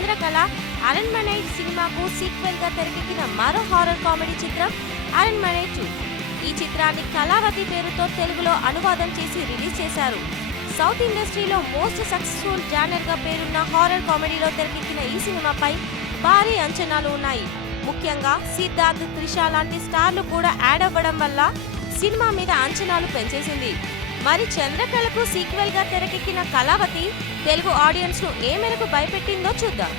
చంద్రకళ అరణ్మనే సినిమాకు సీక్వెల్ గా తెరకెక్కిన మరో హారర్ కామెడీ చిత్రం అరణ్మనే 2. ఈ చిత్రాన్ని కళావతి పేరుతో తెలుగులో అనువాదం చేసి రిలీజ్ చేశారు. సౌత్ ఇండస్ట్రీలో మోస్ట్ సక్సెస్ఫుల్ జానర్ గా పేరున్న హారర్ కామెడీలో తెరకెక్కిన ఈ సినిమాపై భారీ అంచనాలు ఉన్నాయి. ముఖ్యంగా సిద్ధార్థ్, త్రిష లాంటి స్టార్లు కూడా యాడ్ అవ్వడం వల్ల సినిమా మీద అంచనాలు పెంచేసింది. మరి చంద్రకళకు సీక్వెల్ గా తెరకెక్కిన కళావతి తెలుగు ఆడియన్స్ ను ఏ మేరకు భయపెట్టిందో చూద్దాం.